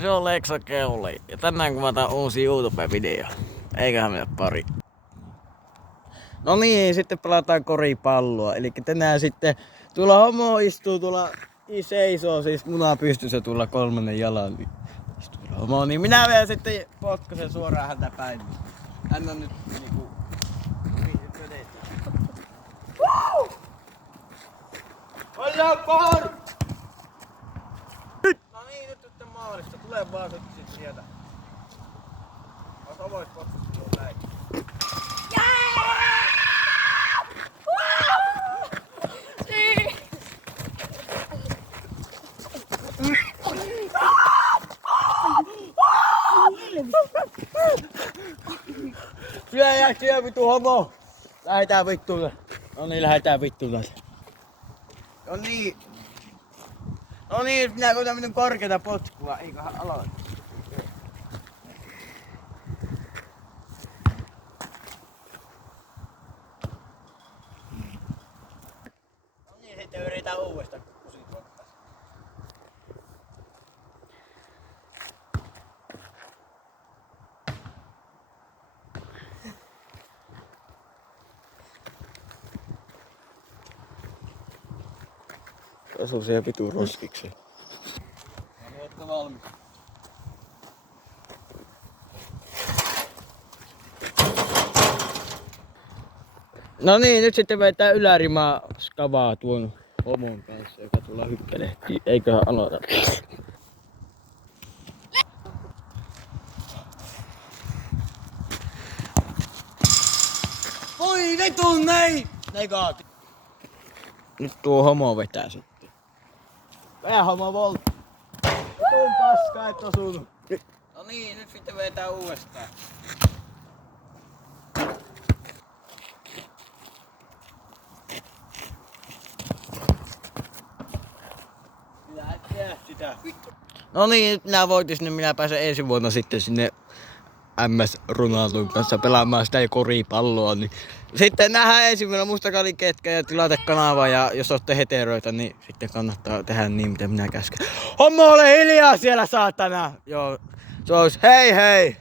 Se on Leksa Keuli. Ja tänään kuvataan uusi YouTube-video. Eiköhän mennä pari. No niin, sitten pelataan koripalloa. Eli tänään sitten tuolla homo istuu tuolla seisoo siis munaa pystyssä tuolla kolmannen jalan. Niin istuu tuolla homo, niin minä vielä sitten potkasen suoraan häntä päin. Hän on nyt niinku... Ollaan kohon! No niin, nyt sitten maalista. Tule vaan sit sieltä. Sä voit potkaista tuolla päin. Syö vittu homo! Lähetään vittuun. No niin, lähetään vittuun. No niin. No niin, minä koitan minun korkeata potkua, eiköhän aloita. No niin, sitten yritetään uudestaan kusit ottaa. Osuu siihen vitun roskikseen. No niin, ootko valmis? No niin, nyt sitten vetää ylärimaa skavaa tuon homon kanssa, joka tuolla hyppelehtii. Eiköhän aloita. Voi vitun näin! Negaati. Nyt tuo homo vetää sitten. Vähän homo voltti. Vitun paska et osunut. No niin, nyt sitten vetää uudestaan. Minä et tiedä sitä. No niin, nyt minä voitin sinne, minä pääsen ensi vuonna sitten sinne MS Ronaldon kanssa pelaamaan sitä koripalloa. Niin. Sitten nähdään ensi vuonna, muistakaa ketkä ja tilata kanavaa ja jos olette heteroita, niin sitten kannattaa tehdä niin mitä minä käsken. Homma, ole hiljaa siellä saatana! Joo, se olisi hei hei!